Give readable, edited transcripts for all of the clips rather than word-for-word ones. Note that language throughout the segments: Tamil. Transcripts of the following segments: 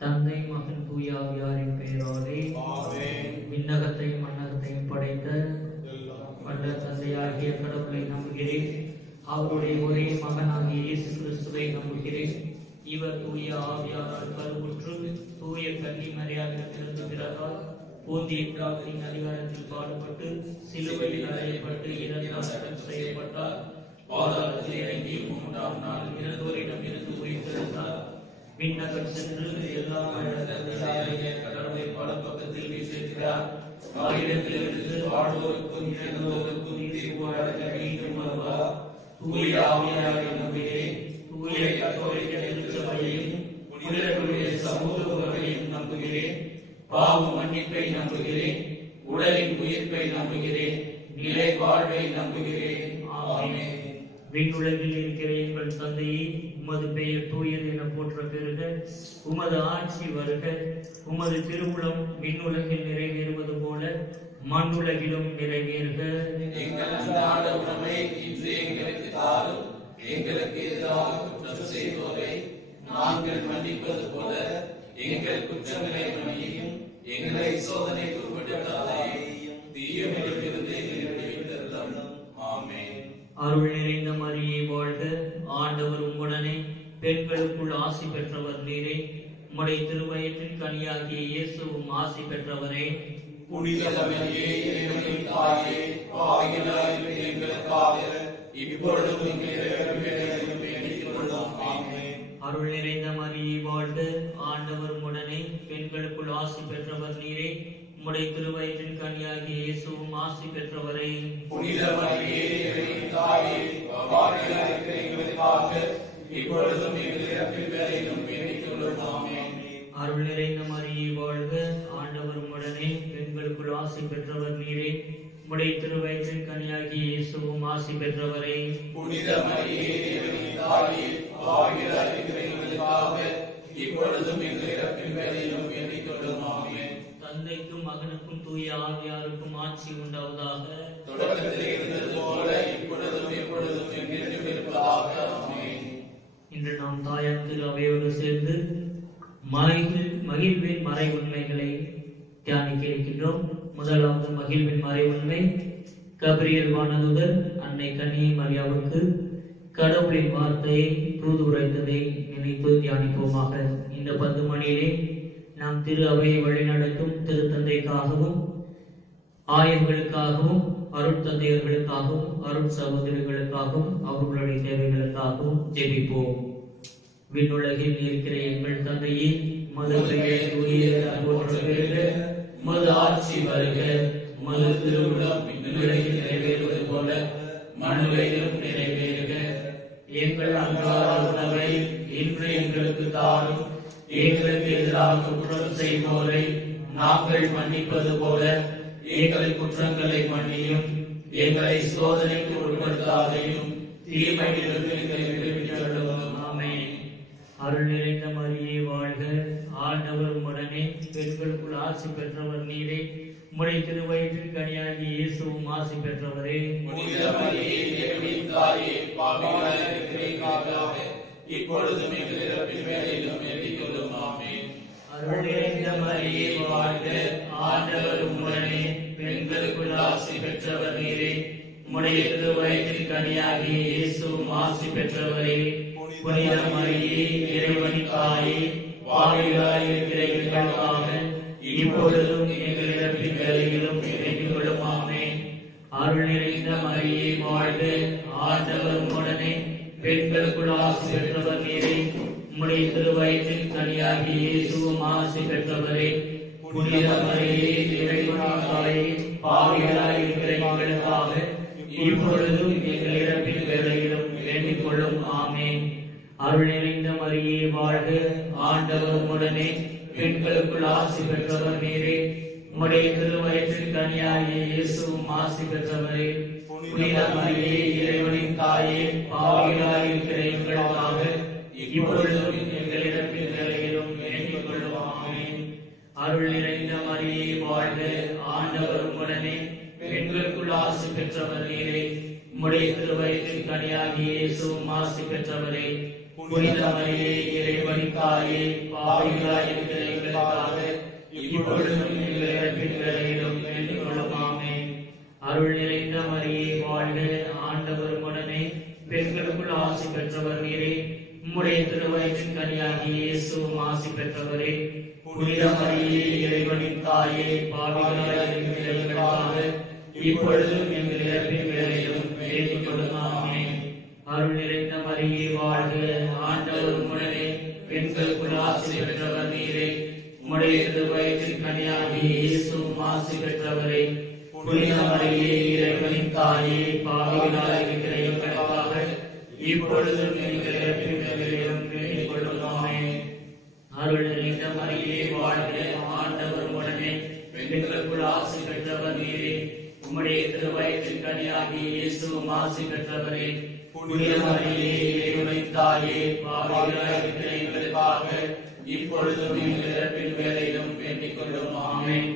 தந்தை மகன் தூய ஆவியாரின் பெயராலே ஆமென். விண்ணகத்தையும் மண்ணகத்தையும் படைத்த வல்ல தந்தையாகிய கடவுளை நம்புகிறேன். அவருடைய ஒரே மகனாகிய இயேசு கிறிஸ்துவை நம்புகிறேன். இவர் தூய ஆவியாரால் கருவுற்று தூய கன்னி மரியாதையிலிருந்து பிறந்தார். போந்திய பிலாத்தின் அதிகாரத்தில் பாடுபட்டு சிலுவையில் அறையப்பட்டு இறந்தார், செய்யப்பட்டார். பாதாளத்தில் இறங்கி மூன்றாம் நாள் இறந்தோரிடம் இருந்து உயிர்த்தெழுந்தார். விண்ணகம் சென்று எல்லா கடவுளை பலப்பக்கத்தில் வீசியிருக்கிறார். ஆயிரத்திலிருந்து வாழ்வோருக்கும் இறந்தோருக்கும் தீர்ப்பு வழங்க மீண்டும் வருவார். தூய ஆவியாரை நம்புகிறேன். தூய கத்தோலிக்க திருச்சபையையும் புனிதர்களுடைய சமூக உறவையும் நம்புகிறேன். பாவ மன்னிப்பை நம்புகிறேன். உடலின் உயிர்ப்பை நம்புகிறேன். நிலை வாழ்வை நம்புகிறேன். ஆமென். விண்ணுலகில் இருக்கிற எங்கள் தந்தையே, உமது பெயர் தூயது என போற்ற பெறுக. உமது ஆட்சி வருக. உமது திருவுளம் விண்ணுலகில் நிறைவேறுவது போல மண்ணுலகிலும் நிறைவேறுக. எங்கள் அன்றாட உணவை இன்று எங்களுக்கு தாரும். எங்களுக்கு எதிராக குற்றம் செய்தோரை நாங்கள் மன்னிப்பது போல எங்கள் குற்றங்களை மன்னியும். எங்களை சோதனைக்கு உட்படுத்தாதேயும், தீயவனிடமிருந்து எங்களை விடுவித்தருளும். ஆமென். அருள் நிறைந்த மரியே வாழ்க. ஆண்டவர் உம்முடனே, பெண்களுக்குள் ஆசி பெற்றவர் நீரே. உம்முடைய திருவயிற்றின் கனியாகிய இயேசுவும் ஆசி பெற்றவரே. புனித மரியே, இறைவனின் தாயே, பாவிகளாய் இருக்கிற எங்களுக்காக இப்பொழுதும் எங்கள் இறப்பின் வேளையிலும் வேண்டிக் கொள்ளும். ஆமென். அருள் நிறைந்த மரியே வாழ்க. ஆண்டவர் உம்முடனே, பெண்களுக்குள் ஆசி பெற்றவர் நீரே. உம்முடைய திருவயிற்றின் கனியாகிய இயேசுவும் ஆசி பெற்றவரே. புனித மரியே, இறைவனின் தாயே, பாவிகளாய் இருக்கிற எங்களுக்காக இப்பொழுதும் எங்கள் இறப்பின் வேளையிலும் வேண்டிக் கொள்ளும். ஆமென். அருள் நிறைந்த மரியே வாழ்க. ஆண்டவர் உம்முடனே, பெண்களுக்குள் ஆசி பெற்றவர் நீரே. உம்முடைய திருவயிற்றின் கனியாகிய இயேசுவும் ஆசி பெற்றவரே. புனித மரியே, இறைவனின் தாயே, பாவிகளாய் இருக்கிற எங்களுக்காக இப்பொழுதும் எங்கள் இறப்பின் வேளையிலும் வேண்டிக் கொள்ளும். ஆமென். தந்தைக்கும் மகனுக்கும் தூய ஆவியாருக்கும் ஆட்சி உண்டாவதாக. தொடக்கத்தில் இருந்தது போல இப்பொழுதும் எப்பொழுதும் என்றென்றும் இருப்பதாக. ஆமென். இன்று நாம் தாயார் திரு அவையோடு சேர்ந்து மகிழ்வின் மறை உண்மைகளை தியானிக்க இருக்கின்றோம். முதலாவது மகிழ்வின் மறை உண்மை, கபிரியல் வானதூதர் அன்னை கன்னிகை மரியாவுக்கு கடவுளின் வார்த்தையை தூது உரைத்ததை நினைத்து தியானிப்போமாக. இந்த 10 மணியிலே நாம் திரு அவையை வழிநடத்தும் திருத்தந்தைக்காகவும், ஆயர்களுக்காகவும், அருட்தந்தையர்களுக்காகவும், அருட் சகோதரிகளுக்காகவும், அவர்களுடைய தேவைகளுக்காகவும் ஜெபிப்போம். விண்ணுலகில் இருக்கிற எங்கள் தந்தையே, உமது பெயர் தூயது போற்ற பெறுக. உமது ஆட்சி வருக. உமது திருவுளம் விண்ணுலகில் நிறைவேறுவது போல மண்ணுலகிலும் நிறைவேறுக. எங்கள் அன்றாட உணவை இன்று எங்களுக்கு தாரும். எங்களுக்கு எதிராக குற்றம் செய்வோரை நாங்கள் மன்னிப்பது போல எங்கள் குற்றங்களை மன்னியும். எங்களை சோதனைக்கு உட்படுத்தாதையும், தீமையிலிருந்து எங்களை விடுவித்தருளும். ஆமென். அருள் நிறைந்த மரியே வாழ்க. ஆண்டவர் உம்முடனே, பெண்களுக்குள் ஆசி பெற்றவர் நீரே. உம்முடைய திருவயிற்றின் கனியாகிய இயேசுவும் ஆசி பெற்றவரே. புனித மரியே, இறைவனின் தாயே, பாவிகளாய் இருக்கிற எங்களுக்காக இப்பொழுதும் எங்கள் இறப்பின் வேளையிலும் வேண்டிக் கொள்ளும். ஆமென். அருள் நிறைந்த மரியே வாழ்க. ஆண்டவர் உம்முடனே, பெண்களுக்குள் ஆசி பெற்றவர் நீரே. உம்முடைய திருவயிற்றின் கனியாகிய இயேசுவும் ஆசி பெற்றவரே. புனித மரியே, இறைவனின் தாயே, பாவிகளாய் இருக்கிற எங்களுக்காக இப்பொழுதும் எங்கள் இறப்பின் வேளையிலும் வேண்டிக் கொள்ளும். ஆமென். அருள் நிறைந்த மரியே வாழ்க. ஆண்டவர் உம்முடனே, பெண்களுக்குள் ஆசி பெற்றவர் நீரே. உம்முடைய திருவயிற்றின் கனியாகிய இயேசுவும் ஆசி பெற்றவரே. புனித மரியே, இறைவனின் தாயே, பாவிகளாய் இருக்கிற எங்களுக்காக இப்பொழுதும் எங்கள் இறப்பின் வேளையிலும் வேண்டிக் கொள்ளும். ஆமென். அருள் நிறைந்த மரியே வாழ்க. ஆண்டவர் உம்முடனே, பெண்களுக்குள் ஆசி பெற்றவர் நீரே. உம்முடைய திருவயிற்றின் கனியாகிய இயேசுவும் ஆசி பெற்றவரே. புனித மரியே, இறைவனின் தாயே, பாவிகளாய் இருக்கிற எங்களுக்காக இப்பொழுதும் எங்கள் இறப்பின் வேளையிலும் வேண்டிக் கொள்ளும். ஆமென். அருள் நிறைந்த மரியே வாழ்க. ஆண்டவர் உம்முடனே, பெண்களுக்குள் ஆசி பெற்றவர் நீரே. உம்முடைய திருவயிற்றின் கனியாகிய இயேசுவும் ஆசி பெற்றவரே. புனித மரியே, இறைவனின் தாயே, பாவிகளாய் இருக்கிற எங்களுக்காக இப்பொழுதும் எங்கள் இறப்பின் வேளையிலும் வேண்டிக் கொள்ளும். ஆமென். அருள் நிறைந்த மரியே வாழ்க, ஆண்டவர் உடனே பெண்களுக்குள் ஆசி பெற்றவர் நீரே. உம்முடைய திருவயிற்றின் கனியாகிய இயேசுவும் ஆசி பெற்றவரே. புனித மரியே, இறைவனின் தாயே, பாவிகளாய் இருக்கிற எங்களுக்காக இப்பொழுதும் எங்கள் இறப்பின் வேளையிலும் வேண்டிக் கொள்ளும். ஆமென். அருள் நிறைந்த மரியே வாழ்க, ஆண்டவர் உடனே பெண்களுக்குள் ஆசி பெற்றவர் நீரே. உம்முடைய திருவயிற்றின் கனியாகிய இயேசுவும் ஆசி பெற்றவரே. புனித மரியே, இறைவனின் தாயே, பாவிகளாய் இருக்கிற எங்களுக்காக இப்பொழுதும் எங்கள் இறப்பின் வேளையிலும் வேண்டிக் கொள்ளும். ஆமென். அருள் நிறைந்த மரியே வாழ்க, ஆண்டவர் உடனே பெண்களுக்குள் ஆசி பெற்றவர் நீரே. உம்முடைய திருவயிற்றின் கனியாகிய இயேசுவும் ஆசி பெற்றவரே. புனித மரியே, இறைவனின் தாயே, பாவிகளாய் இருக்கிற எங்களுக்காக இப்பொழுதும் எங்கள் இறப்பின் வேளையிலும் வேண்டிக் கொள்ளும். ஆமென்.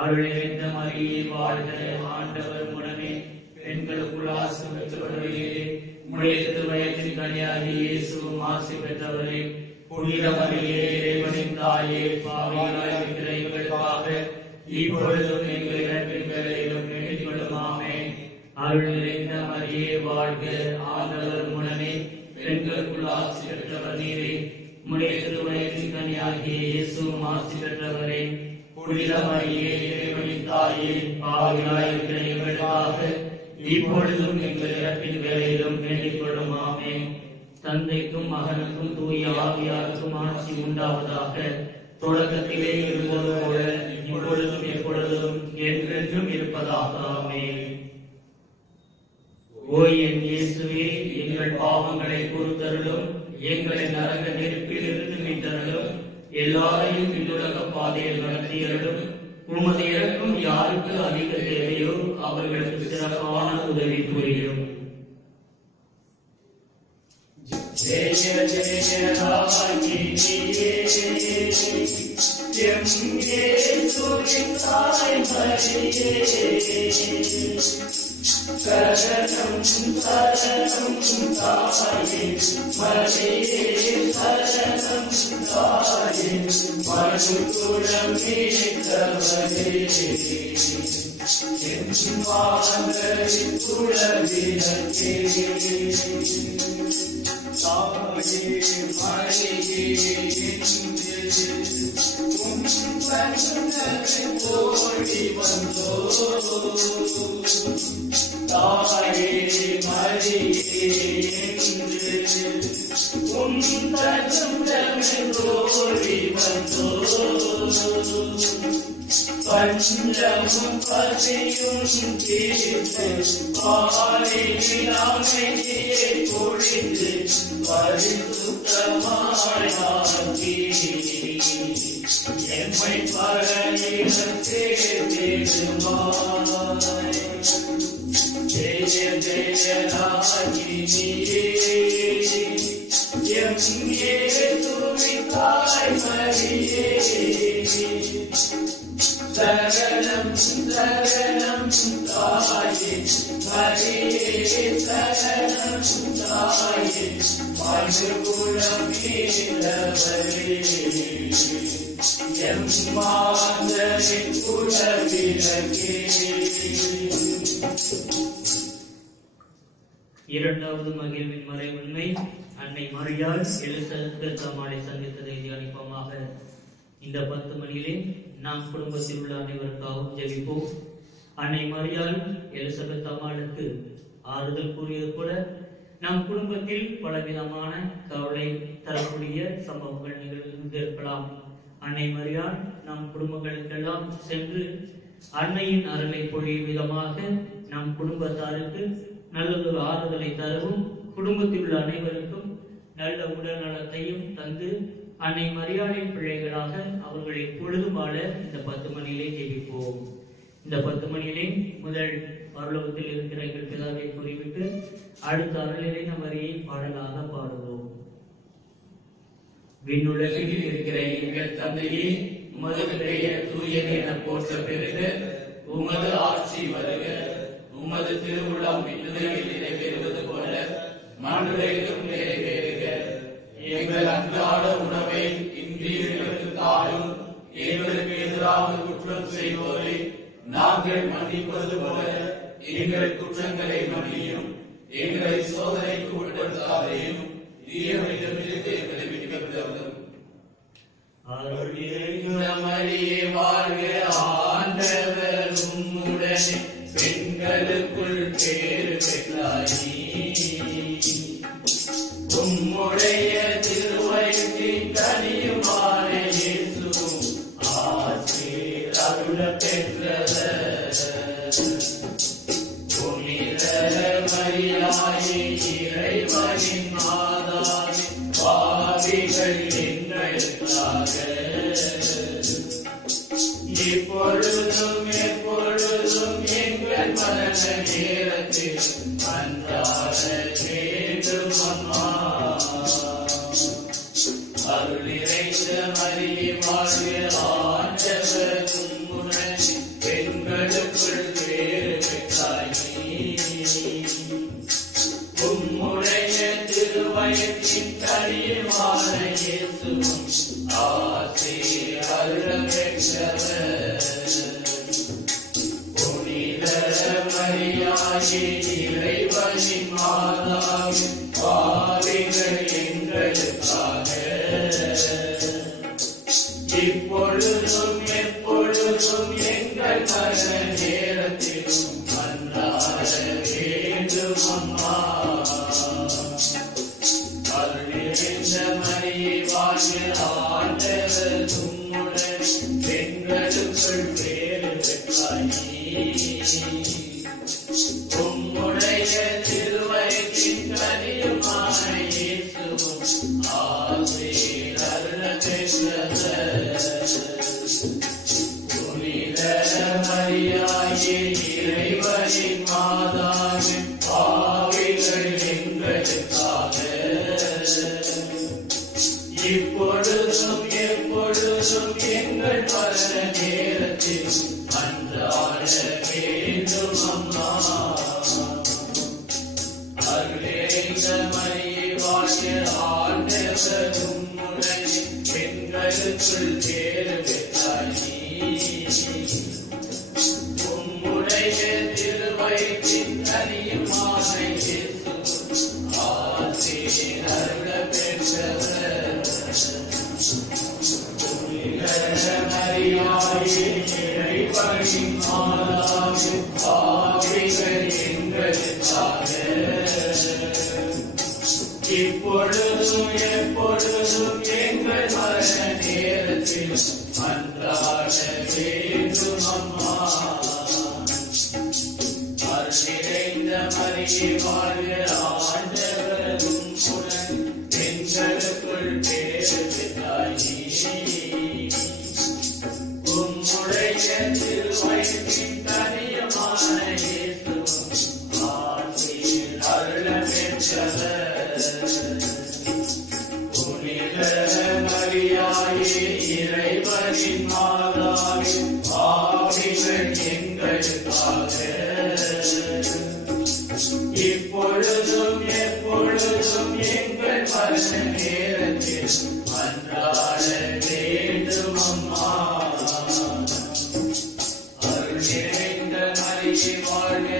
அருள் நிறைந்த மரியே வாழ்க, ஆண்டவர் உடனே பெண்களுக்குள் ஆசி பெற்றவரே. உம்முடைய திருவயிற்றின் கனியாகிய இயேசுவும் ஆசி பெற்றவரே. புனித மரியே, இறைவனின் தாயே, பாவிகளாய் இருக்கிற எங்களுக்காக இப்பொழுதும் எங்கள் இறப்பின் வேளையிலும் வேண்டிக் கொள்ளும். ஆமென். அருள் நிறைந்த மரியே வாழ்க, ஆண்டவர் உடனே பெண்களுக்குள் ஆசி பெற்றவர் நீரே. உம்முடைய திருவயிற்றின் கனியாகிய இயேசுவும் ஆசி பெற்றவரே. புனித மரியே, இறைவனின் தாயே, பாவிகளாய் இருக்கிற எங்களுக்காக இப்பொழுதும் எங்கள் இறப்பின் வேளையிலும் வேண்டிக் கொள்ளும். ஆமென். தந்தைக்கும் மகனுக்கும் தூய ஆவியாருக்கும் ஆட்சி உண்டாவதாக. தொடக்கத்திலே இருந்தது போல இப்பொழுதும் எப்பொழுதும் என்றென்றும் இருப்பதாக. ஆமென். ஓ என் இயேசுவே, எங்கள் பாவங்களை பொறுத்தருளும், எங்களை நரக நெருப்பில் இருந்து மீட்டருளும், எல்லாரையும் விண்ணுலக பாதையில் நடத்தியருளும். உமது இறக்கும் யாருக்கு அதிக தேவையோ அவர்களுக்கு சிறப்பான உதவி புரியும். ஜெய ஜெய ராகினியே, எம் இயேசுவின் தாய் மரியே, சரணம் சரணம் தாயே மரியே, சரணம் தாயே மனுகுலம் மீட்டவரே. என் மாந்தரின் குலவினக்கே, தாயே மரியே, உம் பந்தத்தில் ஓடி வந்தோ. தாயே மரியே, உம் பந்தத்தில் ஓடி வந்தோ. பஞ்சமும் பசியும் தீர்த்து பாரில் அமைதியை பொழிந்து பரிசுத்தமாயாக்கி எம்மை பரனிடம் சேர்த்திடுவாய். ஜெய ஜெய ராகினியே, எம் இயேசுவின் தாய் மரியே, சரணம் சரணம் தாயே மரியே, சரணம் தாயே மனுகுலம் மீட்டவரே. எம் மாந்தரின் குலவினக்கே. இரண்டாவது மகிழ்வின் மறைவுண்மை, அன்னை மரியாள் எலிசபெத் அம்மாளை சந்தித்ததை தியானிப்போமாக. இந்த 10 மணியிலே நாம் குடும்பத்தில் உள்ள அனைவருக்காகவும் ஜெபிப்போம். அன்னை மரியாள் எலிசபெத் அம்மாளுக்கு ஆறுதல் கூறியது போல நம் குடும்பத்தில் பலவிதமான கவலை தரக்கூடிய சம்பவங்கள் நிகழ்ந்திருக்கலாம். அன்னை மரியாள் நம் குடும்பங்களுக்கெல்லாம் சென்று அன்னையின் அருளை பொழியும் விதமாக நம் குடும்பத்தாருக்கு நல்லதொரு ஆறுதலை தரவும், குடும்பத்தில் உள்ள அனைவருக்கும் நல்ல உடல் நலத்தையும் தந்து அன்னை மரியாளின் பிள்ளைகளாக அவர்கள் எப்பொழுதும் வாழ இந்த 10 மணியிலே ஜெபிப்போம். இந்த 10 மணியிலே முதல் பரலோகத்தில் இருக்கிற எங்கள் பிதாவை கூறிவிட்டு அடுத்த அருளிலே மரியை பாடலாக பாடுவோம். விண்ணுலகில் இருக்கிற எங்கள் தந்தையே, உமது பெயர் தூயது என போற்ற பெறுக. உமது ஆட்சி வருக. உமது திருவுள்ளம் விண்ணுலகில் நிறைவேறுவது போல மண்ணுலகிலும் நிறைவேறுக. எங்கள் அன்றாட உணவை இன்று எங்களுக்கு தாரும். எங்களுக்கு எதிராக குற்றம் செய்வோரை நாங்கள் மன்னிப்பது போல எங்கள் குற்றங்களை மன்னியும். எங்களை சோதனைக்கு உட்படுத்தாதையும் தீயவனிடமிருந்து எங்களை விடுவித்தருளும். அருள் நிறைந்த மரியே வாழ்க, ஆண்டவர் உம்முடனே, பெண்களுக்குள் பேறு பெற்றாயே. உம்முடைய திருவயிற்றின் கனியுமான இயேசுவும் ஆசீர் அருள பெற்றவர். புனித மரியாயே, இறைவனின் மாதாவே, பாவிகள் எங்களுக்காக இப்பொழுதும் எப்பொழுதும் எங்கள் மரண நேரத்தில் மன்றாட வேண்டும் அம்மா. அருள் நிறைந்த மரியே வாழ்க, ஆண்டவர் உம்முடனே, பெண்களுக்குள் பேறு பெற்றாயே. உம்முடைய திருவயிற்றின் கனியுமான இயேசுவும் ஆசீர் அருள பெற்றவர். புனித மரியாயே, இறைவனின் மாதாவே, பாவிகள் எங்களுக்காக இப்பொழுதும் எப்பொழுதும் எங்கள் மரண நேரத்திலும் மன்றாட வேண்டும் அம்மா. அருள் நிறைந்த மரியே வாழ்க, ஆண்டவர் உம்முடனே, பெண்களுக்குள் பேறு பெற்றாயே. உம்முடைய திருவயிற்றின் கனியுமான இயேசுவும் ஆசீர் அருள பெற்றவர். புனித மரியாயே, இறைவனின் மாதாவே, பாவிகள் எங்களுக்காக இப்பொழுதும் எப்பொழுதும் எங்கள் மரண நேரத்தில் மன்றாட வேண்டும் அம்மா. அருள் நிறைந்த மரியே வாழ்க, ஆண்டவர் உம்முடனே, பெண்களுக்குள் பேறு பெற்றாயே. உம்முடைய திருவயிற்றின் கனியுமான இயேசுவும் ஆசீர் அருள பெற்றவர். மரியாயே, இறைவனின் மாதாவே, பாவிகள் எங்களுக்காக இப்பொழுதும் எப்பொழுதும் எங்கள் மரண நேரத்தில் மன்றாட வேண்டும் அம்மா. அருள் நிறைந்த மரியே வாழ்க, ஆண்டவர் உம்முடனே, பெண்களுக்குள் பேறு பெற்றாயே. உம்முடைய திருவயிற்றின் கனியுமான இயேசுவும் ஆசீர் அருள பெற்றவர். புனித மரியாயே, இறைவனின் மாதாவே, பாவிகள் எங்களுக்காக இப்பொழுதும் எப்பொழுதும் எங்கள் மரண நேரத்தில் மன்றாட வேண்டும் அம்மா. அருள் நிறைந்த மரியே வாழ்க,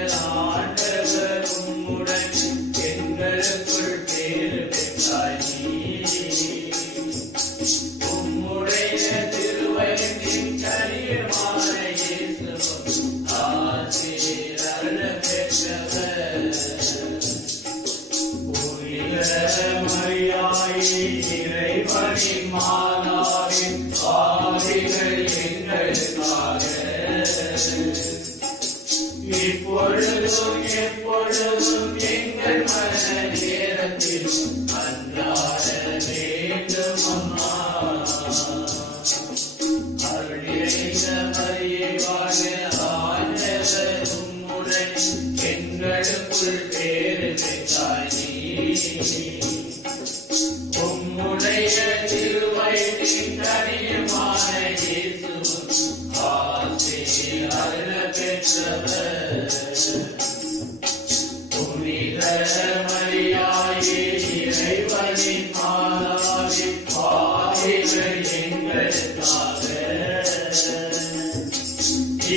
ஆண்டவர் உம்முடனே, பெண்களுக்குள் பேறு பெற்றாயே. உம்முடைய திருவயிற்றின் கனியுமான இயேசுவும் ஆசீர் அருள பெற்றவர். புனித மரியாயே, இறைவனின் மாதாவே, பாவிகள் எங்களுக்காக இப்பொழுதும் எப்பொழுதும் எங்கள் மரண நேரத்தில் மன்றாட வேண்டும் அம்மா. அருள் நிறைந்த மரியே வாழ்க, ஆண்டவர் உம்முடனே, பெண்களுக்குள் பேறு பெற்றாயே. உம்முடைய திருவயிற்றின் கனியுமான இயேசுவும் ஆசீர் அருள பெற்றவர்.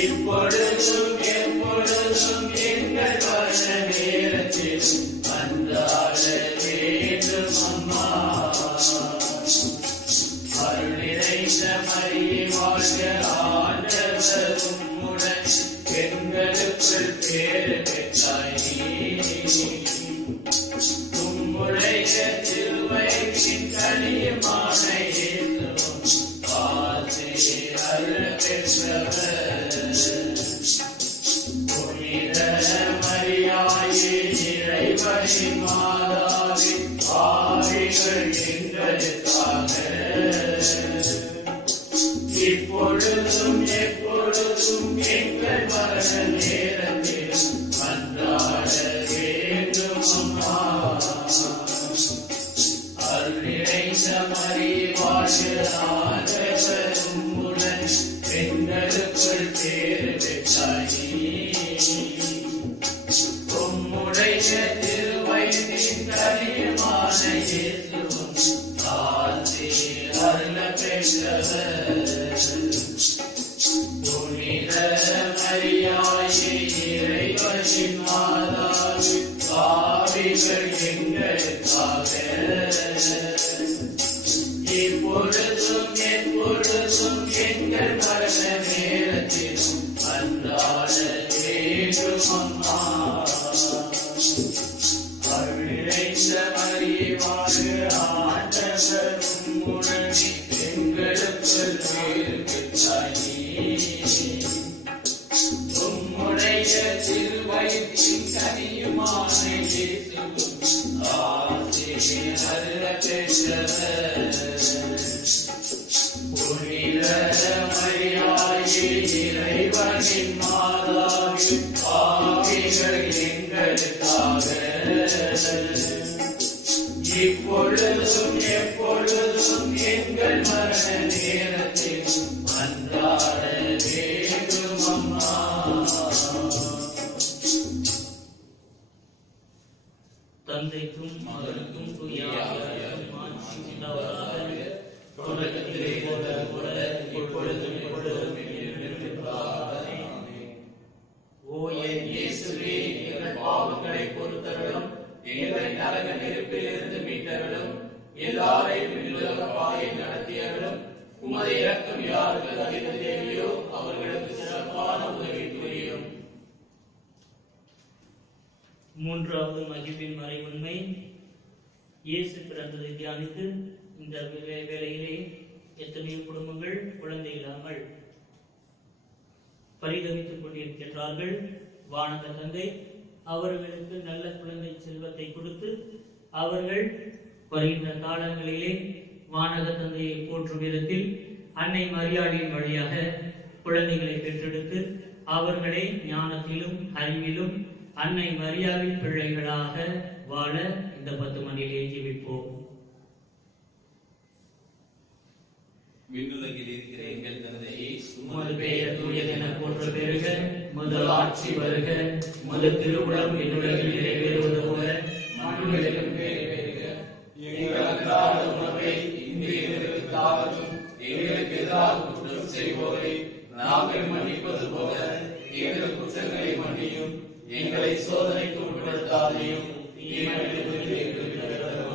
இப்பொழுதும் எப்பொழுதும் எங்கள் மரண நேரத்தில் வந்தாட வேண்டும் அம்மா. அருள் நிறைந்த மரியே வாழ்க, ஆண்டவர் உம்முடன் பெண்களுக்குள் பேறு பெற்றாய் நீ. உம்முடைய திருவயிற்றின் கனியமான இயேசுவும் ஆசீர் அருள் பெற்றவர். புனித மரியாயே இறைவனின் மாதாவே, பாவிகள் எங்களுக்காக இப்பொழுதும் எப்பொழுதும் எங்கள் மரண நேரத்தில் வந்தாட வேண்டும் அம்மா. அருள் நிறைந்த மரியே வாழ்க, ஆண்டவர் உம்முடன் பெண்களுக்குள் பேறு பெற்றாய் நீ. உம்முடைய திருவயிற்றின் கனியமான இயேசுவும் ஆசீர் அருள் பெற்றவர். புனித மரியாயே இறைவனின் மாதாவே, பாவிகள் எங்களுக்காக இப்பொழுதும் எப்பொழுதும் எங்கள் மரண நேரத்தில் வந்தாட வேண்டும் அம்மா. அருள் நிறைந்த மரியே வாழ்க, ஆண்டவர் உம்முடன் பெண்களுக்குள் பேறு பெற்றாய் நீ. உம்முடைய திருவயிற்றின் கனியுமான இயேசுவும் ஆசீர் அருள் பெற்றவர். புனித மரியாயே இறைவனின் மாதாவே, பாவிகள் எங்களுக்காக இப்பொழுதும் எப்பொழுதும் எங்கள் மரண நேரத்தில் வந்தாட வேண்டும் அம்மா. தந்தைக்கும் மகனுக்கும் தூய ஆவியாருக்கும் ஆட்சி உண்டாவதாக. தொடக்கத்திலே போல இப்பொழுதும் எப்பொழுதும் என்றென்றும். ஓ என் இயேசுவே, எங்கள் பாவங்களை பொறுத்தருளும், எங்களை நரக நெருப்பிலிருந்து மீட்டருளும், எல்லாரையும் விண்ணுலக பாதையை நடத்தியருளும். உமது இரக்கம் யாருக்கு அதிக தேவையோ அவர்களுக்கு சிறப்பான உதவி புரியும். மூன்றாவது மகிழ்வின் மறை உண்மை. இயேசு பிறந்ததை தியானித்து இந்த வேளையிலே எத்தனையோ குடும்பங்கள் குழந்தை இல்லாமல் பரிதவித்துக் கொண்டிருக்கின்றார்கள். வானக தந்தை அவர்களுக்கு நல்ல குழந்தை செல்வத்தை கொடுத்து அவர்கள் வருகின்ற காலங்களிலே வானக தந்தையை போற்றும் விதத்தில் அன்னை மரியாளின் வழியாக குழந்தைகளை பெற்றெடுத்து அவர்களை ஞானத்திலும் அறிவிலும் அன்னை மரியாவின் பிள்ளைகளாக வாழ இந்த 10 மணியிலே ஜெபிப்போம். விண்ணுலகில் இருக்கிற எங்கள் தந்தையே, உமது பெயர் தூயதென போற்ற பெறுக, உமது ஆட்சி வருக, உமது திருவுளம் விண்ணுலகில் நிறைவேறுவது போல மண்ணுலகிலும் நிறைவேறுக. எங்கள் அன்றாட உணவை இன்று எங்களுக்கு தாரும். எங்களுக்கு எதிராக குற்றம் செய்வோரை நாங்கள் மன்னிப்பது போல எங்கள் குற்றங்களை மன்னியும். எங்களை சோதனைக்கு உட்படுத்தாதையும் தீமையிலிருந்து எங்களுக்கு விடுவித்தருளும்.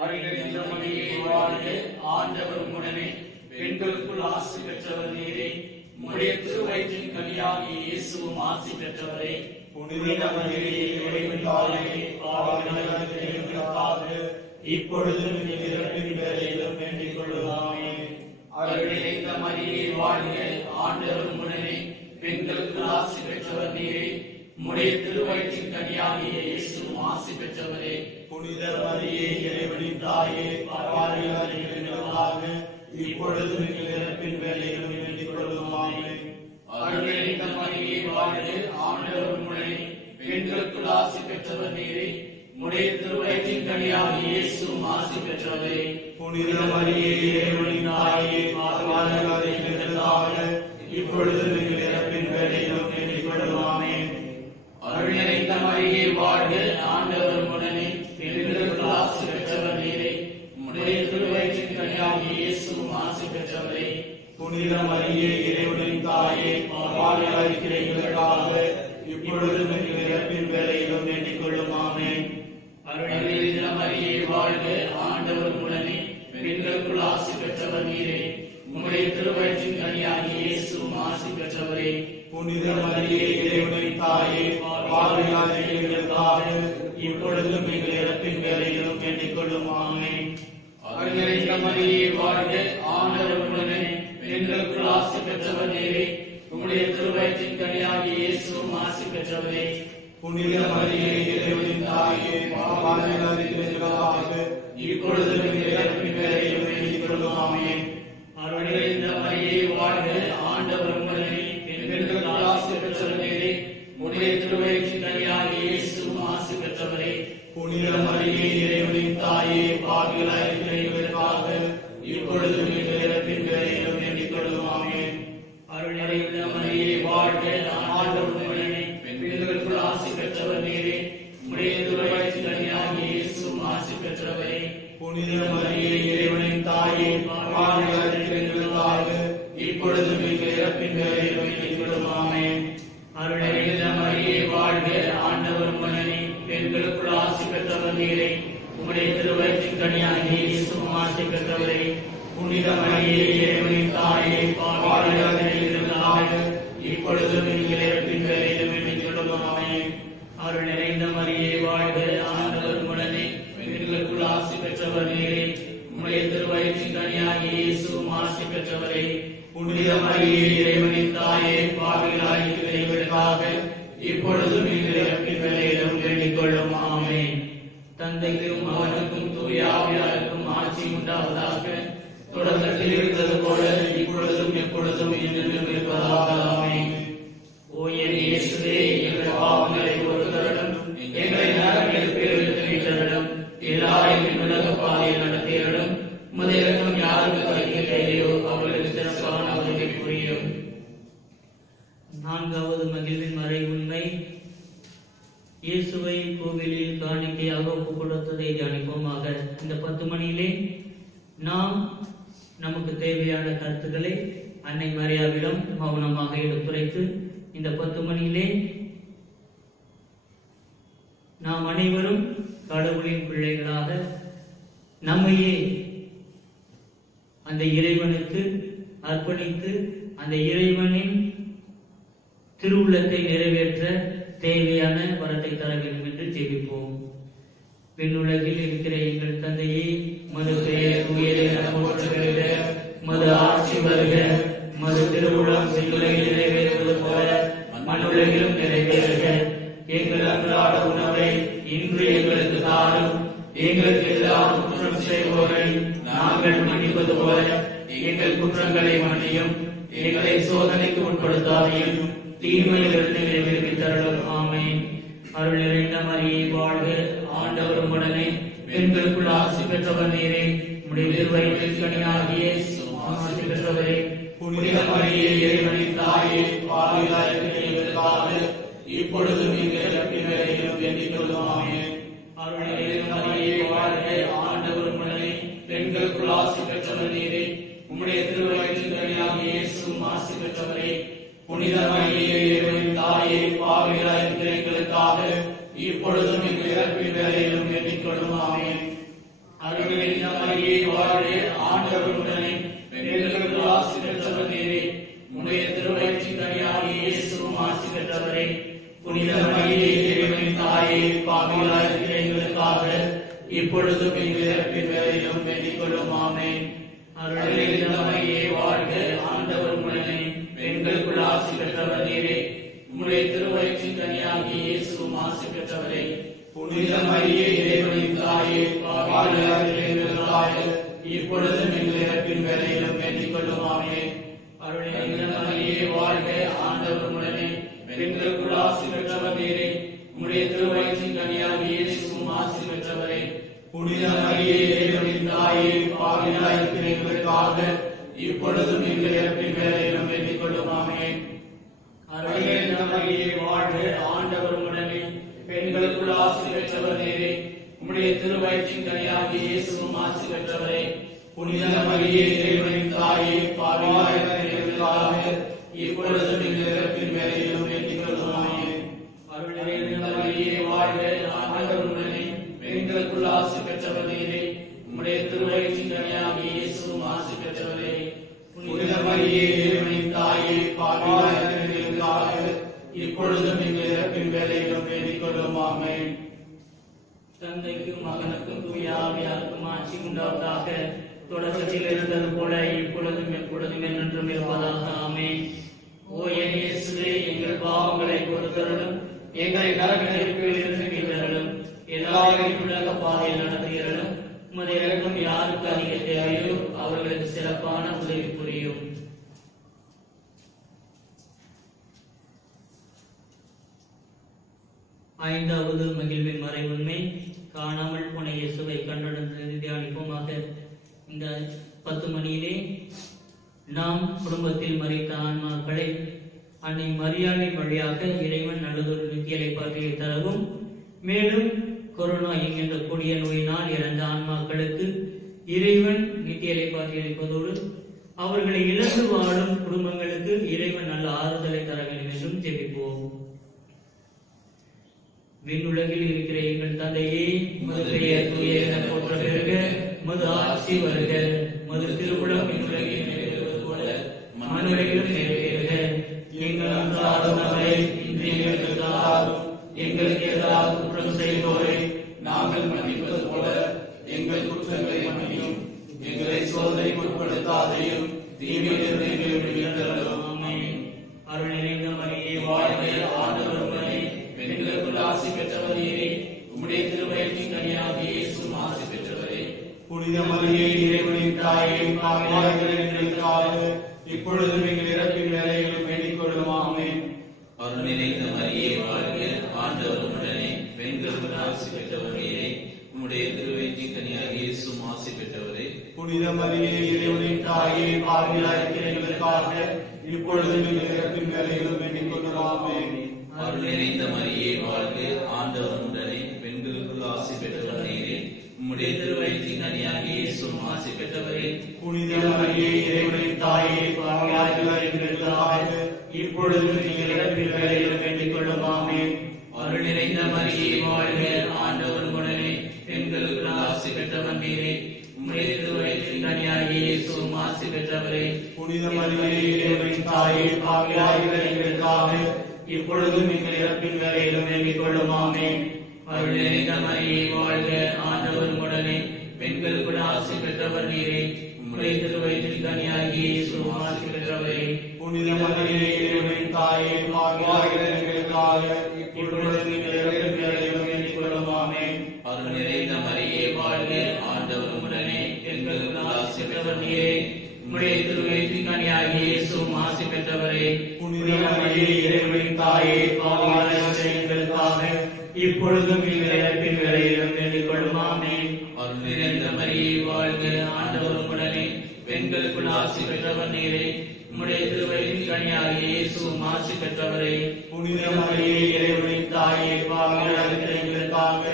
அருள் நிறைந்த மரியே வாழ்க, ஆண்டவர் உம்முடனே பெண்களுக்குள் ஆசி பெற்றவர் நீரே. உம்முடைய திருவயிற்றின் கனியாகிய இயேசுவும் ஆசி பெற்றவரே. புனித மரியே இறைவனின் தாயே, பாவிகளாகிய எங்களுக்காக இப்பொழுதும் எங்கள் இறப்பின் வேளையிலும் வேண்டிக் கொள்ளும். ஆமென். அருள் நிறைந்த மரியே வாழ்க, ஆண்டவர் உம்முடனே பெண்களுக்குள் ஆசி பெற்றவர் நீரே. உம்முடைய திருவயிற்றின் கனியாகிய இயேசுவும் ஆசி பெற்றவரே. புனித மரியே இறைவனின் தாயே, பாவிகளாகிய எங்களுக்காக இப்பொழுதும் எங்கள் இறப்பின் வேளையிலும் வேண்டிக் கொள்ளும். ஆமென். அருள் நிறைந்த மரியே வாழ்க, ஆண்டவர் உம்முடனே பெண்களுக்குள் ஆசி பெற்றவர் நீரே. உம்முடைய திருவயிற்றின் கனியாகிய இயேசுவும் ஆசி பெற்றவரே. புனித மரியே இறைவனின் தாயே, பாவிகளாகிய எங்களுக்காக இப்பொழுதும் எங்கள் இறப்பின் வேளையிலும் வேண்டிக் கொள்ளும். ஆமென். அருள் நிறைந்த மரியே வாழ்க, ஆண்டவர் உம்முடனே பெண்களுக்குள் ஆசி பெற்றவர் நீரே. உம்முடைய திருவயிற்றின் கனியாகிய இயேசுவும் பெற்றவரே. புனித மரியே இறைவனின் தாயே, பாவிகளாய் இருக்கிற எங்களுக்காக இப்பொழுதும் எங்கள் இறப்பின் வேளையிலும் வேண்டிக் கொள்ளும். ஆமென். அருள் நிறைந்த மரியே வாழ்க, ஆண்டவர் உடனே, பெண்களுக்குள் ஆசி பெற்றவர் நீரே. உம்முடைய திருவயிற்றின் கனியாகிய இயேசுவும் ஆசி பெற்றவரே. புனித மரியே இறைவனின் தாயே, பாவிகளாய் இருக்கிற எங்களுக்காக இப்பொழுதும் எங்கள் இறப்பின் வேளையிலும் வேண்டிக் கொள்ளும். ஆமென். அருள் நிறைந்த மரியே வாழ்க, ஆண்டவர் உடனே, பெண்களுக்குள் ஆசி பெற்றவர் நீரே. உம்முடைய திருவயிற்றின் கனியாகிய இயேசுவும் ஆசி பெற்றவரே. புனித மரியே இறைவனின் தாயே, பாவிகளாய் இருக்கிற எங்களுக்காக இப்பொழுதும் எங்கள் இறப்பின் வேளையிலும் வேண்டிக் கொள்ளும். ஆமென். அருள் நிறைந்த மரியே வாழ்க, ஆண்டவர் உடனே, பெண்களுக்குள் ஆசி பெற்றவர் நீரே. உம்முடைய திருவயிற்றின் கனியாகிய இயேசுவும் ஆசி பெற்றவரே. புனித மரியே இறைவனின் தாயே, பாவிகளாய் இருக்கிற எங்களுக்காக இப்பொழுதும் எங்கள் இறப்பின் வேளையிலும் வேண்டிக் கொள்ளும். ஆமென். அருள் நிறைந்த மரியே வாழ்க, ஆண்டவர் உடனே, பெண்களுக்குள் ஆசி பெற்றவர் நீரே. உம்முடைய திருவயிற்றின் கனியாகிய இயேசுவும் ஆசி பெற்றவரே. புனித மரியே இறைவனின் தாயே, பாவிகளாய் இருக்கிற எங்களுக்காக இப்பொழுதும் எங்கள் இறப்பின் வேளையிலும் வேண்டிக் கொள்ளும். ஆமென். அருள் நிறைந்த மரியே வாழ்க, ஆண்டவர் உடனே, பெண்களுக்குள் ஆசி பெற்றவர் நீரே. உம்முடைய திருவயிற்றின் கனியாகிய இயேசுவும் ஆசி பெற்றவரே. புனித மரியே இறைவனின் தாயே, பாவிகளாய் இருக்கிற எங்களுக்காக இப்பொழுதும் எங்கள் இறப்பின் வேளையிலும் வேண்டிக் கொள்ளும். ஆமென். அருள் நிறைந்த மரியே வாழ்க, ஆண்டவர் உடனே, பெண்களுக்குள் ஆசி பெற்றவர் நீரே. உம்முடைய திருவயிற்றின் கனியாகிய இயேசுவும் ஆசி பெற்றவரே. புனித மரியே இறைவனின் தாயே, பாவிகளாய் இருக்கிற எங்களுக்காக இப்பொழுதும் எங்கள் இறப்பின் வேளையிலும் வேண்டிக் கொள்ளும். ஆமென். தந்தைக்கும் மகனுக்கும் தூய ஆவியாருக்கும் ஆட்சி உண்டாவதாக. தொடக்கத்தில் இருந்தது போல இப்பொழுதும் எப்பொழுதும் என்றென்றும் இருப்பதாக. ஆமென். ஓ என் இயேசுவே, எங்கள் பாவங்களை பொறுத்தருளும், எங்களை நரகத்திலிருந்து மீட்டருளும், எல்லா எங்கள் உலக பாதையில் நடத்தியருளும். உமது இரக்கம் யாருக்கு கிடைக்கவில்லையோ அவர்களுக்கு சிறப்பான உதவி புரியும். நான்காவது மகிழ்வின் மறை உண்மை. இயேசுவை கோவிலில் காணிக்கையாக ஒப்புக் கொடுத்ததை தியானிப்போமாக. இந்த 10 மணியிலே நாம் நமக்கு தேவையான கருத்துக்களை அன்னை மரியாவிடம் மௌனமாக எடுத்துரைத்து, இந்த 10 மணியிலே நாம் அனைவரும் கடவுளின் பிள்ளைகளாக நம்மையே அந்த இறைவனுக்கு அர்ப்பணித்து அந்த இறைவனின் திருவுள்ளத்தை நிறைவேற்ற தேவையான வரத்தை தர வேண்டும் என்று ஜெபிப்போம். விண்ணுலகில் இருக்கிற எங்கள் தந்தையே, உமது பெயர் தூயது என போற்றப்படுக. உமது ஆட்சி வருக. உமது திருவுளம் விண்ணுலகில் நிறைவேறுவது போல மண்ணுலகிலும் நிறைவேறுக. எங்கள் அன்றாட உணவை இன்று எங்களுக்கு தாரும். எங்களுக்கு எதிராக குற்றம் செய்வோரை நாங்கள் மன்னிப்பது போல எங்கள் குற்றங்களை மன்னியும். எங்களை சோதனைக்கு உட்படுத்தாதையும் தீமையிலிருந்து விடுவித்தருளும். ஆமென். அருள் நிறைந்த மரியே வாழ்க, ஆண்டவர் உடனே, பெண்களுக்குள் ஆசி பெற்றவர் நீரே. உம்முடைய திருவயிற்றின் கனியாகிய இயேசுவும் ஆசி பெற்றவரே. புனித மரியே இறைவனின் தாயே, பாவிகளாய் இருக்கிற எங்களுக்காக இப்பொழுதும் எங்கள் இறப்பின் வேளையிலும் வேண்டிக் கொள்ளும். ஆமென். அருள் நிறைந்த மரியே வாழ்க, ஆண்டவர் உடனே, பெண்களுக்குள் ஆசி பெற்றவர் நீரே. உம்முடைய திருவயிற்றின் கனியாகிய இயேசுவும் ஆசி பெற்றவரே. புனித மரியே இறைவனின் தாயே, பாவிகளாய் இருக்கிற எங்களுக்காக இப்பொழுதும் எங்கள் இறப்பின் வேளையிலும் வேண்டிக் கொள்ளும். ஆமென். அருள் நிறைந்த மரியே வாழ்க, ஆண்டவர் உடனே, பெண்களுக்குள் ஆசி பெற்றவர் நீரே. உம்முடைய திருவயிற்றின் கனியாகிய இயேசுவும் ஆசி பெற்றவரே. புனித மரியே இறைவனின் தாயே, பாவிகளாய் இருக்கிற எங்களுக்காக இப்பொழுதும் எங்கள் இறப்பின் வேளையிலும் வேண்டிக் கொள்ளும். ஆமென். அருள் நிறைந்த மரியே வாழ்க, ஆண்டவர் உடனே, பெண்களுக்குள் ஆசி பெற்றவர் நீரே. உம்முடைய திருவயிற்றின் கனியாகிய இயேசுவும் ஆசி பெற்றவரே. புனித மரியே இறைவனின் தாயே, பாவிகளாய் இருக்கிற எங்களுக்காக இப்பொழுதும் எங்கள் இறப்பின் வேளையிலும் வேண்டிக் கொள்ளும். ஆமென். அருள் நிறைந்த மரியே வாழ்க, ஆண்டவர் உடனே, பெண்களுக்குள் ஆசி பெற்றவர் நீரே. உம்முடைய திருவயிற்றின் கனியாகிய இயேசுவும் ஆசி பெற்றவரே. புனித மரியே இறைவனின் தாயே, பாவிகளாய் இருக்கிற எங்களுக்காக இப்பொழுதும் எங்கள் இறப்பின் வேளையிலும் வேண்டிக் கொள்ளும். ஆமென். அருள் நிறைந்த மரியே வாழ்க, ஆண்டவர் உடனே, பெண்களுக்குள் ஆசி பெற்றவர் நீரே. உம்முடைய திருவயிற்றின் கனியாகிய இயேசுவும் ஆசி பெற்றவரே. புனித மரியே இறைவனின் தாயே, இப்பொழுதும் எங்கள் இறப்பின் வேலையிலும் வேண்டிக் கொள்ளும். ஆமென். தந்தைக்கும் மகனுக்கும் தூய ஆவியாருக்கும் ஆட்சி உண்டாவதாக. தொடக்கத்தில் இருந்தது போல இப்பொழுதும் எப்பொழுதும் என்றென்றும் இருப்பதாக. ஆமென். ஓ என் இயேசுவே, எங்கள் பாவங்களை பொறுத்தருளும், எங்களை நரக நெருப்பில் இருந்து மீட்டருளும், எல்லாரையும் உலக பாதையில் நடத்துகிறளும். உமது இரக்கம் யாருக்கு அதிக தேவையோ அவர்களுக்கு சிறப்பான உதவி புரியும். ஐந்தாவது மகிழ்வின் மறை உண்மை, காணாமல் போன இயேசுவை கண்டடைந்து தியானிப்போமாக. இந்த 10 மணியிலே நாம் குடும்பத்தில் மரித்த ஆன்மாக்களை அன்னை மரியாதை வழியாக இறைவன் நல்லதொரு நித்தியலை பற்றியை தரவும், மேலும் கொரோனா என்கின்ற கொடிய நோயினால் இறந்த ஆன்மாக்களுக்கு இறைவன் நித்தியலை பற்றியளிப்பதோடு அவர்களை இழந்து வாழும் குடும்பங்களுக்கு இறைவன் நல்ல ஆறுதலை தர வேண்டும் என்றும் ஜெபிப்போம். விண்ணுலகில் இருக்கிற எங்கள் தந்தையே, உமது பெயர் தூய என போற்ற பெறுக, உமது ஆட்சி வருக, உமது திருவுளம் விண்ணுலகில் நிறைவேறுவது போல மண்ணுலகிலும் நிறைவேறுக. எங்கள் அன்றாட உணவை இன்று எங்களுக்கு தாரும். எங்களுக்கு எதிராக குற்றம் செய்வோரை நாங்கள் மன்னிப்பது போல எங்கள் குற்றங்களை மன்னியும். எங்களை சோதனைக்கு உட்படுத்தாதையும் தீமையிலிருந்து எங்களை விடுவித்தருளும். ஆமென். அருள் நிறைந்த மரியே, வாழ்க, ஆண்டவர் உம்முடனே, பெண்களுக்குள் ஆசி பெற்றவர் நீரே. உம்முடைய திருவயிற்றின் கனியாகிய இயேசுவும் ஆசி பெற்றவரே. புனித மரியே, இறைவனின் தாயே, பாவிகளாகிய எங்களுக்காக இப்பொழுதும் எங்கள் இறப்பின் வேளையிலும் வேண்டிக் கொள்ளும். ஆமென். அருள் நிறைந்த மரியே, வாழ்க, ஆண்டவர் உம்முடனே, பெண்களுக்குள் ஆசி பெற்றவர் நீரே. உம்முடைய திருவயிற்றின் கனியாகிய இயேசுவும் ஆசி பெற்றவரே. புனித மரியே, இறைவனின் தாயே, பாவிகளாகிய எங்களுக்காக இப்பொழுதும் எங்கள் இறப்பின் வேளையிலும் வேண்டிக் கொள்ளும். ஆமென். அருள் நிறைந்த மரியே, வாழ்க, ஆண்டவர் உம்முடனே, பெண்களுக்குள் ஆசி பெற்றவர் நீரே. உம்முடைய திருவயிற்றின் கனியாகிய இயேசுவும் ஆசி பெற்றவரே. புனித மரியே, இறைவனின் தாயே, பாவிகளாகிய எங்களுக்காக இப்பொழுதும் எங்கள் இறப்பின் வேளையிலும் வேண்டிக் கொள்ளும். ஆமென். அருள் நிறைந்த மரியே, வாழ்க, ஆண்டவர் உம்முடனே, பெண்களுக்குள் ஆசி பெற்றவர் நீரே. உம்முடைய திருவயிற்றின் கனியாகிய இயேசுவும் ஆசி பெற்றவரே. புனித மரியே, இறைவனின் தாயே, பாவிகளாகிய எங்களுக்காக இப்பொழுதும் எங்கள் இறப்பின் வேளையிலும் வேண்டிக் கொள்ளும். ஆமென். அருள் நிறைந்த மரியே, வாழ்க, ஆண்டவர் உம்முடனே, பெண்களுக்குள் ஆசி பெற்றவர் நீரே. உம்முடைய திருவயிற்றின் கனியாகிய இயேசுவும் ஆசி பெற்றவரே. புனித மரியே, இறைவனின் தாயே, பாவிகளாகிய எங்களுக்காக இப்பொழுதும் எங்கள் இறப்பின் வேளையிலும் வேண்டிக் கொள்ளும். ஆமென். அருள் நிறைந்த மரியே, வாழ்க, ஆண்டவர் உம்முடனே, பெண்களுக்குள் ஆசி பெற்றவர் நீரே. உம்முடைய திருவயிற்றின் கனியாகிய இயேசுவும் ஆசி பெற்றவரே. புனித மரியே, இறைவனின் தாயே, பாவிகளாகிய எங்களுக்காக இப்பொழுதும் எங்கள் இறப்பின் வேளையிலும் வேண்டிக் கொள்ளும். ஆமென். அருள் நிறைந்த மரியே, வாழ்க, ஆண்டவர் உம்முடனே, பெண்களுக்குள் ஆசி பெற்றவர் நீரே. உம்முடைய திருவயிற்றின் கனியாகிய இயேசுவும் ஆசி பெற்றவரே. புனித மரியே, இறைவனின் தாயே, பாவிகளாகிய எங்களுக்காக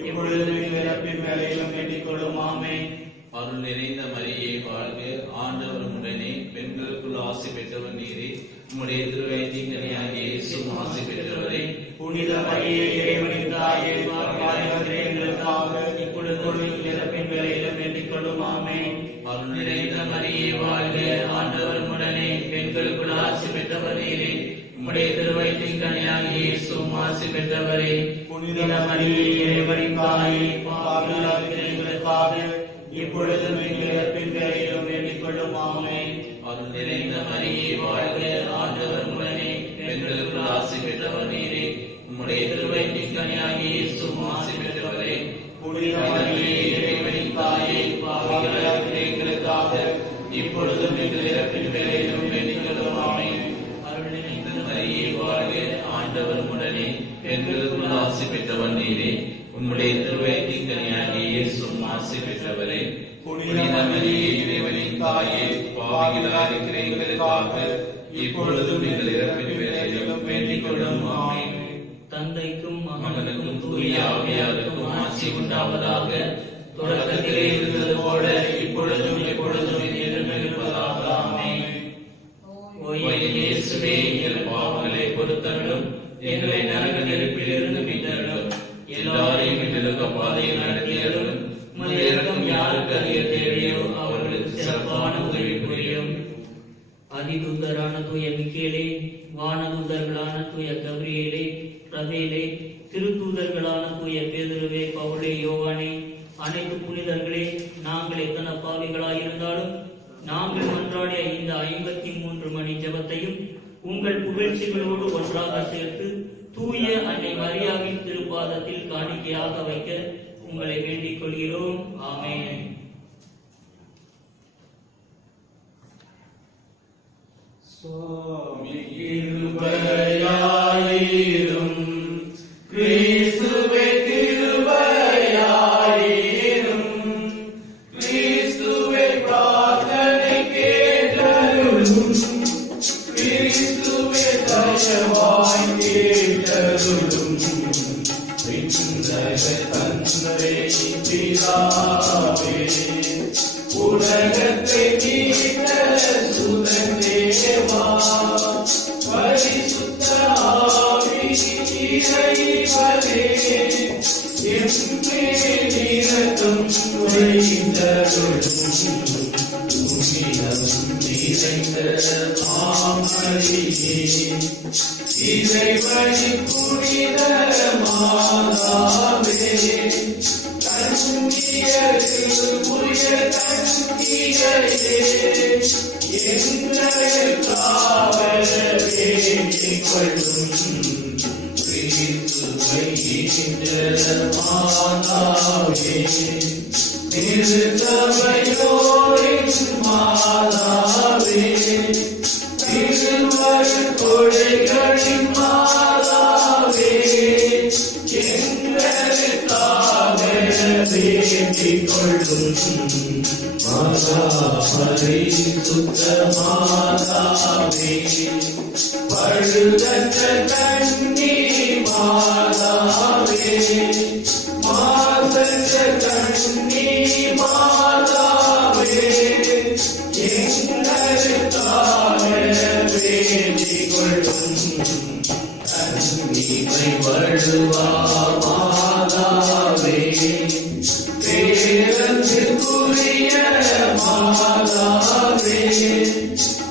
இப்பொழுதும் எங்கள் இறப்பின் வேளையிலும் வேண்டிக் கொள்ளும். ஆமென். அருள் நிறைந்த மரியே, வாழ்க, ஆண்டவர் உம்முடனே, பெண்களுக்குள் ஆசி பெற்றவர் நீரே. உம்முடைய திருவயிற்றின் கனியாகிய இயேசுவும் ஆசி பெற்றவரே. புனித மரியே, இறைவனின் தாயே, பாவிகளாகிய எங்களுக்காக இப்பொழுதும் எங்கள் இறப்பின் வேளையிலும் வேண்டிக் கொள்ளும். ஆமென். அருள் நிறைந்த மரியே, வாழ்க, ஆண்டவர் உம்முடனே, பெண்களுக்குள் ஆசி பெற்றவர் நீரே. உம்முடைய திருவயிற்றின் கனியாகிய இயேசுவும் ஆசி பெற்றவரே. புனித மரியே, இறைவனின் தாயே, பாவிகளாகிய எங்களுக்காக இப்பொழுதும் எங்கள் இறப்பின் வேளையிலும் வேண்டிக் கொள்ளும். ஆமென். அருள் நிறைந்த மரியே, வாழ்க, ஆண்டவர் உம்முடனே, பெண்களுக்குள் ஆசி பெற்றவர் நீரே. உம்முடைய திருவயிற்றின் கனியாகிய இயேசுவும் ஆசி பெற்றவரே. புனித மரியே, இறைவனின் தாயே, பாவிகளாகிய எங்களுக்காக இப்பொழுதும் எங்கள் இறப்பின் வேளையிலும் வேண்டிக் கொள்ளும். ஆமென். அருள் நிறைந்த மரியே, வாழ்க, ஆண்டவர் உம்முடனே, பெண்களுக்குள் ஆசி பெற்றவர் நீரே. உம்முடைய திருவயிற்றின் கனியாகிய இயேசுவும் ஆசி பெற்றவரே. புனித மரியே, இறைவனின் தாயே, பாவிகளாகிய எங்களுக்காக இப்பொழுதும் எங்கள் இறப்பின் வேளையிலும் வேண்டிக் கொள்ளும். ஆமென். தந்தைக்கும் மகனுக்கும் தூய ஆவியாருக்கும் ஆட்சி உண்டாவதாக. தொடக்கத்திலே இருந்தது போல இப்பொழுதும் எப்பொழுதும் என்றும் இருப்பதாக. ஆமென். ஓ என் இயேசுவே, எங்கள் பாவங்களை பொறுத்தருளும், எங்களை நரக நெருப்பிலிருந்து மீட்டருளும், எல்லாரையும் விண்ணுலக பாதையில் நடத்தியருளும். உமது இரக்கம் யாருக்கு அதிக தேவையோ அவர்களுக்கு சிறப்பான உதவி புரியும். அதிதூதரான தூய மிக்கேலே, வானதூதர்களான தூய கபிரியேலே, ரபேலே, திருத்தூதர்களான தூய பேதுருவே, பவுலே, யோவானே, அனைத்து புனிதர்களே, நாங்கள் எத்தனை பாவிகளாயிருந்தாலும் நாங்கள் மன்றாடிய இந்த 53 மணி ஜெபத்தையும் உங்கள் புகழ்ச்சிகளோடு ஒன்றாக சேர்த்து தூய அன்னை மரியாவின் திருப்பாதத்தில் காணிக்கையாக வைக்க உங்களை வேண்டிக் கொள்கிறோம். ஆமென். சுவாமி கிருபையாயிரும், கிறிஸ்துவே கிருபையாயிரும், கிறிஸ்துவே பிரார்த்தனை கேட்டருளும், கிறிஸ்துவே தயவாய் கேட்டருளும், விண்ணக தந்தை பிதாவே, உலகத்தை மீட்ட சுதந்தேவா, பரிசுத்த ஆவி இறைவனே, எம்மேல் இரக்கம் வைத்தருளும், உம்மிடம் நிறைந்த மாமரியே, இறைவனின் புனித மாதாவே, கன்னியரில் உயர் கன்னிகையே, எங்களுக்காக வேண்டிக் கொள்ளும், கிறிஸ்துவை ஈன்ற மாதாவே, திருச்சபையோரின் மாதாவே, திருவருட் கொடைகளின் மாதாவே, எங்களுக்காக வேண்டிக் கொள்ளும், மாதா பரிசுத்த மாதாவே, பழுதற்ற கன்னி மாதாவே, மாசற்ற கன்னி மாதாவே, எங்களுக்காக வேண்டிக் கொள்ளும், கன்னிமை வழுவா மாதாவே, பேரன்பிற்குரிய மாதாவே,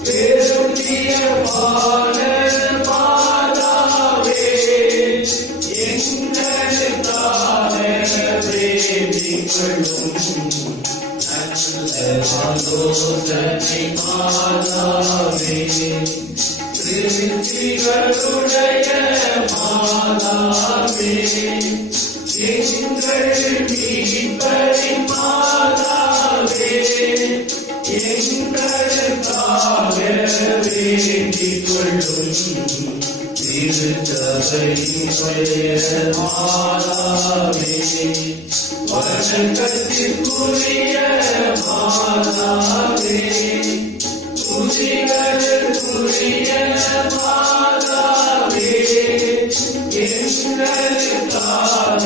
பெருமியமான மாதாவே, எங்களுக்காக வேண்டிக் கொள்ளும், ஆலோசனை மாதாவே, திருச்சிகளுடைய மாதாவே, எங்கள் மீட்பரின் மாதாவே, எங்களுக்காக வேண்டிக் கொள்ளும், திருச்சபையுடைய மாதாவே, வணக்கத்திற்குரிய மாதாவே, துதிகளுக்குரிய மாதாவே, எங்களுக்காக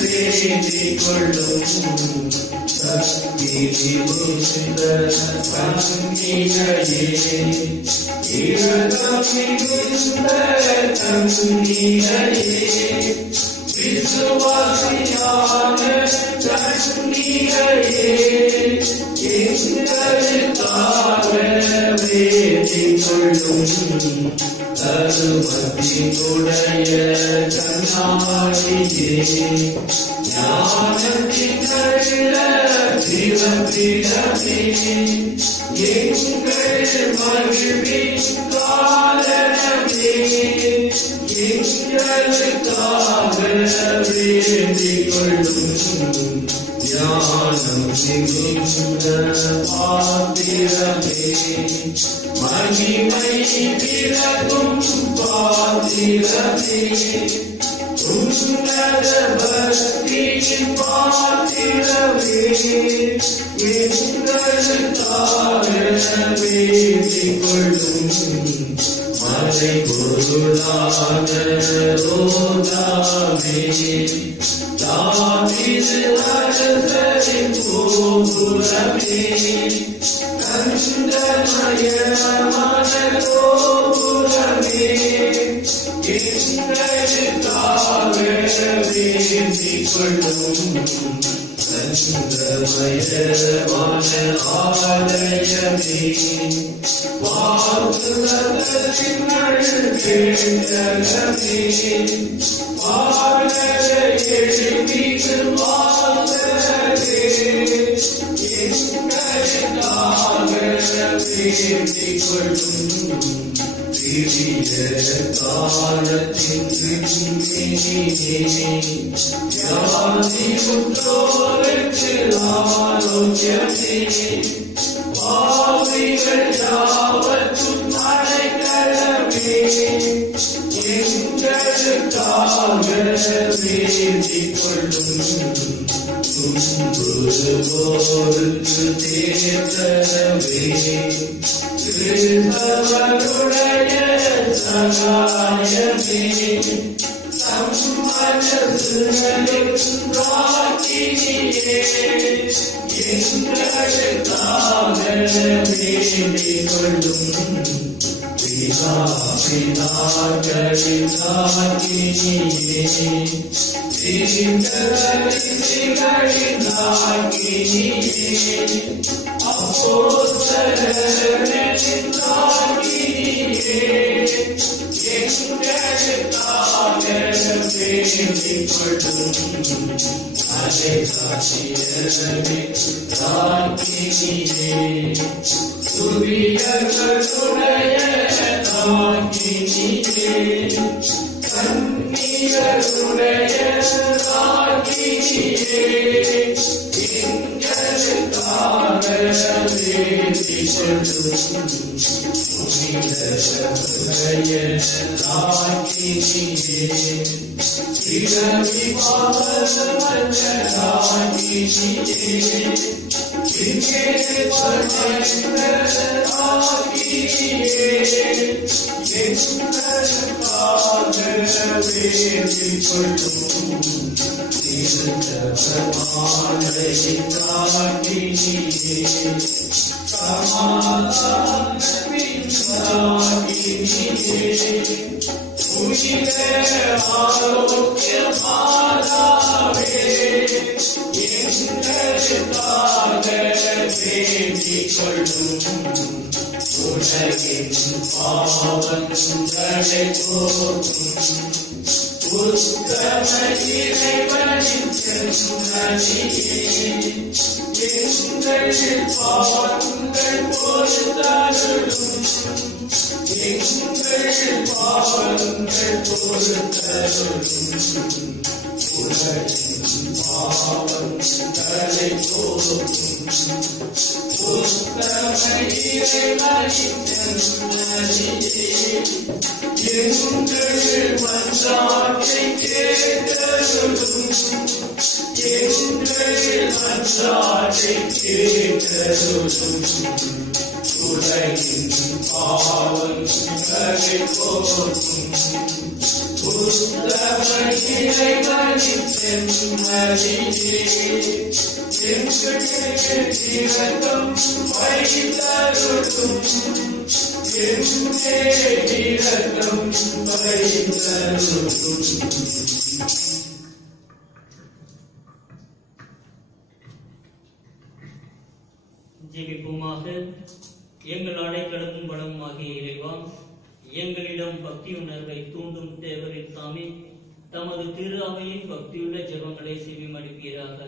வேண்டிக் கொள்ளும், சக்தி மிகுந்த கன்னிகையே, இரக்கம் மிகுந்த கன்னிகையே, விசுவாசியான கன்னிகையே, எங்களுக்காக வேண்டிக் கொள்ளும், தருமத்தினுடைய கண்ணாடியே, ஞானத்தின் நல்ல சிவப்பிடமே, எங்கள் மகிழ்வின் காரணமே, எங்களுக்காக வேண்டிக் கொள்ளும், ஞானம் மிகுந்த பாத்திரமே, மகிமை விளக்கும் பாத்திரமே, உன்னத பக்தியின் பாத்திரமே, எங்களுக்காக வேண்டிக் கொள்ளும், மலை பொருளான ரோதாவே, தாவீது அரசரின் கோபுரமே, கந்தமயமான கோபுரமே, எங்களுக்காக வேண்டிக் கொள்ளும், சங்கமயமான ஆலயமே வாக்குதலின் கேட்டகமே வாழலை எழுதிடு வாசலே எங்களுக்காக வேண்டிக் கொள்ளும் திரிய காலத்தின் யாதி உற்றோருக்கு ஆரோக்கியமே பாவிகள் யாவற்றும் அடைக்கலமே எங்களுக்காக வேண்டிக் கொள்ளும் துன்புறுவோருக்கு தேற்றவே கிறிஸ்தவருடைய சகாயமே சம்மனசுகளின் ராக்கினியே எங்களுக்காக வேண்டிக் கொள்ளும் பிதாக்களின் ராக்கினியே தீர்க்கதரிசிகளின் ராக்கினியே அப்போஸ்தலரின் ராக்கினியே எங்களுக்காக வேண்டிக் கொள்ளும் அலைகாசியரின் ராக்கினியே துரியர்களுடைய ராக்கினியே கன்னியருடைய ராக்கினியே எங்களுக்காக வேண்டிக் கொள்ளும் புனிதருடைய ராக்கினியே பிறவி பாவமற்ற ராக்கினியே எங்களுக்காக வேண்டிக் கொள்ளும் திருத்தமாலையின் ராக்கினியே சமாதானத்தின் ராக்கினியே புனித ஆரோக்கிய மாதாவே எங்களுக்காக வேண்டிக் கொள்ளும் உலகின் பாவங்களை போக்கும் உத்தம இறைவனின் செம்மறியே எங்கள் பாவங்கள் பொறுத்தருளும் எங்கள் பாவங்கள் பொறுத்தருளும் உலகின் பாவங்களை போக்கும் உத்தம இறைவனின் செம்மறியே எங்கள் மன்றாட்டை கேட்டருளும் எங்கள் மன்றாட்டை கேட்டருளும் உலகின் பாவங்களை போக்கும் உத்தம இறைவனின் செம்மறியே எங்கள் இரக்கம் வைத்தருளும் இரக்கம் வைத்தருளும். ஜெபிப்போமாக. எங்கள் அடைக்கலமும் பலமுமாகிய இறைவா, எங்களிடம் பக்தி உணர்வை தூண்டும் தேவரின் தாமே தமது திரு அவையின் பக்தியுள்ள ஜெபங்களை செவிமடுப்பீராக.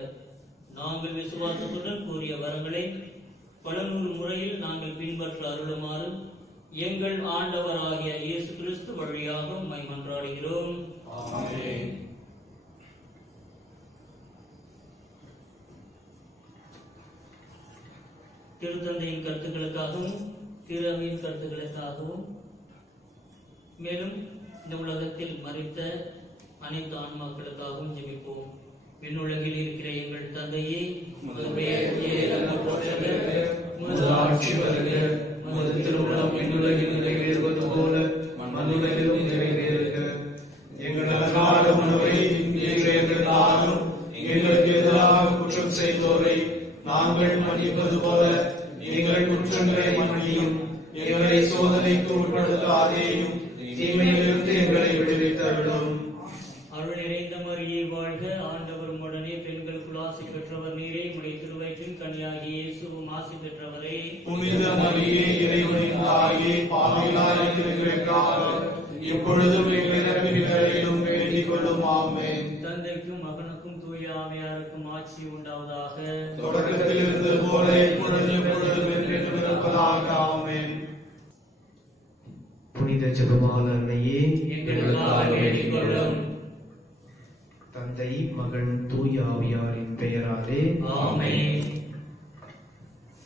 நாங்கள் விசுவாசத்துடன் கூறிய வரங்களை பல நூறு முறையில் நாங்கள் பின்பற்ற அருளுமாறு எங்கள் ஆண்டவராகிய இயேசு கிறிஸ்து வழியாக உம்மை மன்றாடுகிறோம். ஆமென். திருத்தந்தையின் கருத்துக்களுக்காகவும் திரு அவையின் கருத்துக்களுக்காகவும் மேலும் இந்த உலகத்தில் மரித்த அனைத்து ஆன்மாக்களுக்காகவும் ஜெபிப்போம். விண்ணுலகில் இருக்கிற எங்கள் தந்தையே, உமது பெயர் போற்றப்படுக, உமது ஆட்சி வருக, உமது திருவுளம் விண்ணுலகில் நிறைவேறுவது போல மண்ணுலகிலும் நிறைவேறுக. எங்கள் அன்றாட உணவை இன்று எங்களுக்கு தாரும். எங்களுக்கு எதிராக குற்றம் செய்தோரை நாங்கள் மன்னிப்பது போல எங்கள் குற்றங்களை மன்னியும். எங்களை சோதனைக்கு உட்படுத்தாதேயும், தீமையிலிருந்து எங்களை விடுவித்தருளும். அருள் நிறைந்த மரியே வாழ்க, ஆண்டவர் உடனே பெண்களுக்குள் ஆசி பெற்றவர் பெற்றவர் நீரே, உம்முடைய திருவயிற்றின் கனியாகிய இயேசுவும் ஆசி பெற்றவரே. புனித மரியே, இறைவனின் தாயே, பாவிகளாயிருக்கிற எங்களுக்காக இப்பொழுதும் எங்கள் இறப்பின் வேளையிலும் வேண்டிக் கொள்ளும். ஆமென். தந்தைக்கும் மகனுக்கும் தூய ஆவியாருக்கும் ஆட்சி உண்டாவதாக. தொடக்கத்தில் இருந்தது போல இப்பொழுதும் எப்பொழுதும் என்றென்றும் இருப்பதாக. ஆமென். புனித ஜெபமாலை அன்னையே, எங்களுக்காக வேண்டிக் கொள்ளும். தந்தை, மகன், தூய ஆவியாரின் பெயராலே ஆமென்.